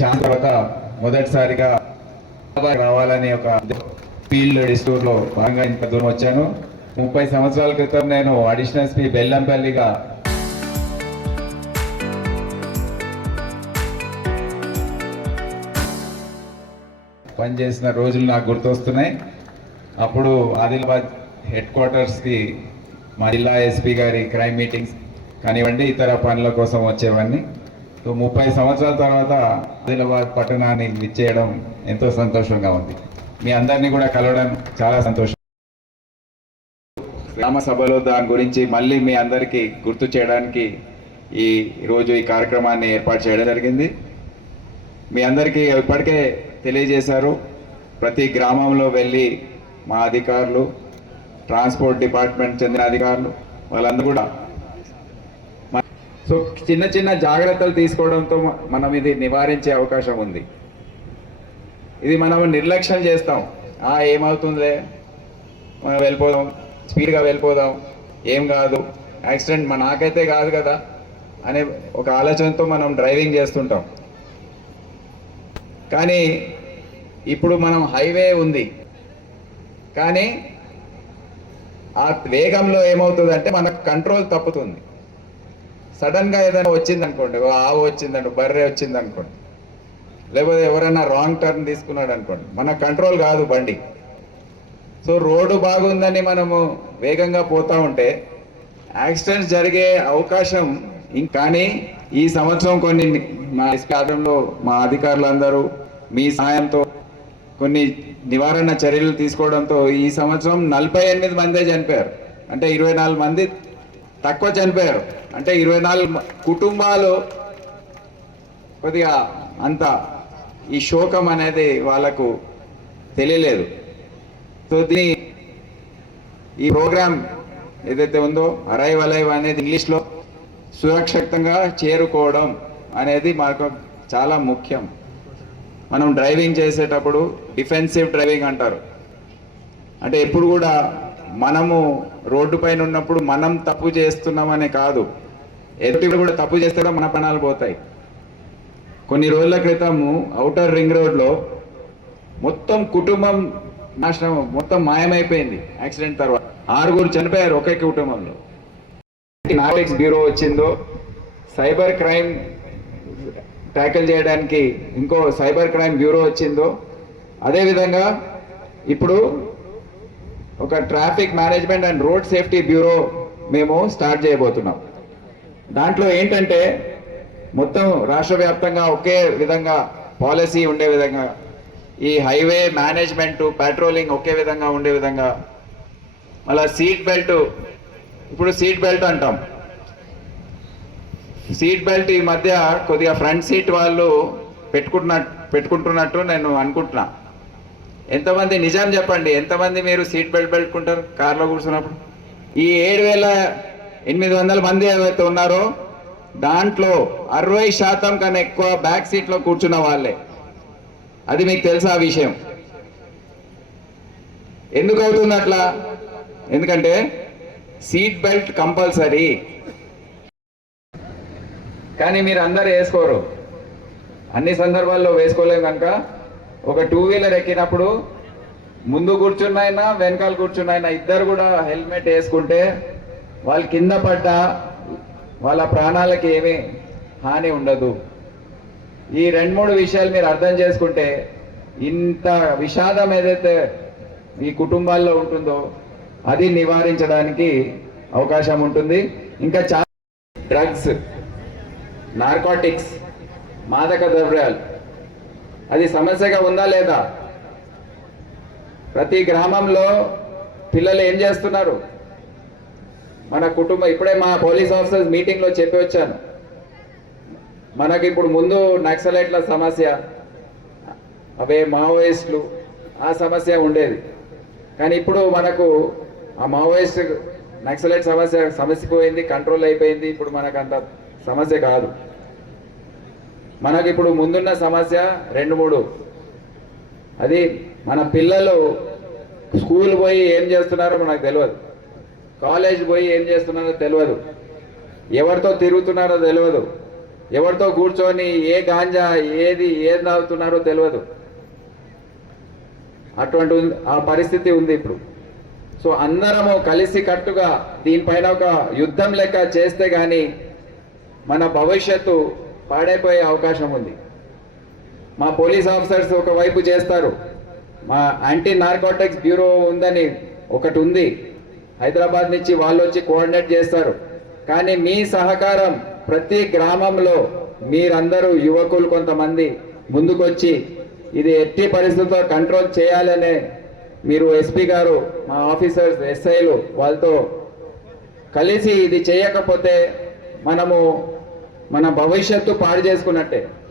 చాలా తర్వాత మొదటిసారిగా రావాలని ఒక ఫీల్డ్ డిస్టూర్ లో భాగంగా ఇంత దూరం వచ్చాను. 30 సంవత్సరాల క్రితం నేను అడిషనల్ ఎస్పీ బెల్లంపల్లిగా పనిచేసిన రోజులు నాకు గుర్తొస్తున్నాయి. అప్పుడు ఆదిలాబాద్ హెడ్ క్వార్టర్స్కి మా జిల్లా ఎస్పీ గారి క్రైమ్ మీటింగ్స్ కానివ్వండి ఇతర పనుల కోసం వచ్చేవన్నీ. 30 సంవత్సరాల తర్వాత ఆదిలాబాద్ పట్టణాన్ని విచ్చేయడం ఎంతో సంతోషంగా ఉంది. మీ అందరినీ కూడా కలవడం చాలా సంతోషం. గ్రామ సభలో దాని గురించి మళ్ళీ మీ అందరికీ గుర్తు చేయడానికి ఈరోజు ఈ కార్యక్రమాన్ని ఏర్పాటు చేయడం జరిగింది. మీ అందరికీ ఇప్పటికే తెలియజేశారు. ప్రతి గ్రామంలో వెళ్ళి మా అధికారులు, ట్రాన్స్పోర్ట్ డిపార్ట్మెంట్ చెందిన అధికారులు వాళ్ళందరూ కూడా సో చిన్న చిన్న జాగ్రత్తలు తీసుకోవడంతో మనం ఇది నివారించే అవకాశం ఉంది. ఇది మనం నిర్లక్ష్యం చేస్తాం. ఏమవుతుందిలే, మనం వెళ్ళిపోదాం, స్పీడ్గా వెళ్ళిపోదాం, ఏం కాదు, యాక్సిడెంట్ నాకైతే కాదు కదా అనే ఒక ఆలోచనతో మనం డ్రైవింగ్ చేస్తుంటాం. కానీ ఇప్పుడు మనం హైవే ఉంది, కానీ ఆ వేగంలో ఏమవుతుందంటే మనకు కంట్రోల్ తప్పుతుంది. సడన్గా ఏదైనా వచ్చిందనుకోండి, ఆవు వచ్చిందండి, బర్రె వచ్చిందనుకోండి, లేకపోతే ఎవరైనా రాంగ్ టర్న్ తీసుకున్నాడు అనుకోండి, మన కంట్రోల్ కాదు బండి. సో రోడ్డు బాగుందని మనము వేగంగా పోతూ ఉంటే యాక్సిడెంట్స్ జరిగే అవకాశం. కానీ ఈ సంవత్సరం కొన్ని మా ఆధ్వర్యంలో మా అధికారులందరూ మీ సాయంతో కొన్ని నివారణ చర్యలు తీసుకోవడంతో ఈ సంవత్సరం 48 మందే చనిపోయారు. అంటే 24 మంది తక్కువ చనిపోయారు. అంటే 24 కుటుంబాలు కొద్దిగా అంత ఈ శోకం అనేది వాళ్ళకు తెలియలేదు. సో ఈ ప్రోగ్రాం ఏదైతే ఉందో అరైవ్ అనేది ఇంగ్లీష్లో సురక్షితంగా చేరుకోవడం అనేది మాకు చాలా ముఖ్యం. మనం డ్రైవింగ్ చేసేటప్పుడు డిఫెన్సివ్ డ్రైవింగ్ అంటారు. అంటే ఎప్పుడు కూడా మనము రోడ్డు పైన ఉన్నప్పుడు మనం తప్పు చేస్తున్నామనే కాదు, ఎదుటి కూడా తప్పు చేస్తే కూడా మన ప్రాణాలు పోతాయి. కొన్ని రోజుల క్రితము ఔటర్ రింగ్ రోడ్లో మొత్తం కుటుంబం నాశనం, మొత్తం మాయమైపోయింది యాక్సిడెంట్ తర్వాత. 6 చనిపోయారు ఒకే కుటుంబంలో. నార్కోటిక్స్ బ్యూరో వచ్చిందో, సైబర్ క్రైమ్ ట్యాకిల్ చేయడానికి ఇంకో సైబర్ క్రైమ్ బ్యూరో వచ్చిందో, అదేవిధంగా ఇప్పుడు ఒక traffic management and road safety bureau మేము స్టార్ట్ చేయబోతున్నాం. దాంట్లో ఏంటంటే మొత్తం రాష్ట్ర వ్యాప్తంగా ఒకే విధంగా పాలసీ ఉండే విధంగా, ఈ హైవే మేనేజ్మెంట్ పెట్రోలింగ్ ఒకే విధంగా ఉండే విధంగా, మళ్ళీ సీట్ బెల్ట్, ఇప్పుడు సీట్ బెల్ట్ అంటాం, సీట్ బెల్ట్ ఈ మధ్య కొద్దిగా ఫ్రంట్ సీట్ వాళ్ళు పెట్టుకుంటున్నట్టు నేను అనుకుంటున్నా. ఎంతమంది నిజం చెప్పండి, ఎంతమంది మీరు సీట్ బెల్ట్ పెట్టుకుంటారు కార్లో కూర్చున్నప్పుడు? ఈ 7,800 మంది ఏవైతే ఉన్నారో దాంట్లో 60% కన్నా ఎక్కువ బ్యాక్ సీట్లో కూర్చున్న వాళ్ళే. అది మీకు తెలుసా ఆ విషయం? ఎందుకు అవుతుంది అట్లా? ఎందుకంటే సీట్ బెల్ట్ కంపల్సరీ, కానీ మీరు అందరు వేసుకోరు. అన్ని సందర్భాల్లో వేసుకోలేము కనుక ఒక 2 వీలర్ ఎక్కినప్పుడు ముందు కూర్చున్నాయినా వెనకాల కూర్చున్నాయినా ఇద్దరు కూడా హెల్మెట్ వేసుకుంటే వాళ్ళు కింద పడ్డా వాళ్ళ ప్రాణాలకి ఏమీ హాని ఉండదు. ఈ 2-3 విషయాలు మీరు అర్థం చేసుకుంటే ఇంత విషాదం ఏదైతే ఈ కుటుంబాల్లో ఉంటుందో అది నివారించడానికి అవకాశం ఉంటుంది. ఇంకా చాలా డ్రగ్స్, నార్కోటిక్స్, మాదక ద్రవ్యాలు అది సమస్యగా ఉందా లేదా? ప్రతి గ్రామంలో పిల్లలు ఏం చేస్తున్నారు? మన కుటుంబం, ఇప్పుడే మా పోలీస్ ఆఫీసర్స్ మీటింగ్లో చెప్పి వచ్చాను, మనకి ఇప్పుడు ముందు నక్సలైట్ల సమస్య, అవే మావోయిస్టులు, ఆ సమస్య ఉండేది. కానీ ఇప్పుడు మనకు ఆ మావోయిస్ట్ నక్సలైట్ సమస్య పోయింది, కంట్రోల్ అయిపోయింది. ఇప్పుడు మనకు అంత సమస్య కాదు. మనకి ఇప్పుడు ముందున్న సమస్య 2-3. అది మన పిల్లలు స్కూల్ పోయి ఏం చేస్తున్నారో మనకు తెలియదు, కాలేజ్ పోయి ఏం చేస్తున్నారో తెలియదు, ఎవరితో తిరుగుతున్నారో తెలియదు, ఎవరితో కూర్చొని ఏ గాంజా ఏది తాగుతున్నారో తెలియదు. అటువంటి ఆ పరిస్థితి ఉంది ఇప్పుడు. సో అందరము కలిసి కట్టుగా దీనిపైన ఒక యుద్ధం లెక్క చేస్తే గాని మన భవిష్యత్తు పాడైపోయే అవకాశం ఉంది. మా పోలీస్ ఆఫీసర్స్ ఒకవైపు చేస్తారు, మా యాంటీ నార్కోటిక్స్ బ్యూరో ఉందని ఒకటి ఉంది, హైదరాబాద్ నుంచి వాళ్ళు వచ్చి కోఆర్డినేట్ చేస్తారు. కానీ మీ సహకారం ప్రతి గ్రామంలో మీరందరూ యువకులు కొంతమంది ముందుకొచ్చి ఇది ఎట్టి పరిస్థితుల్లో కంట్రోల్ చేయాలనే మీరు ఎస్పీ గారు, మా ఆఫీసర్స్, ఎస్ఐలు వాళ్ళతో కలిసి ఇది చేయకపోతే మనము మన భవిష్యత్తు పాడు చేసుకున్నట్టే.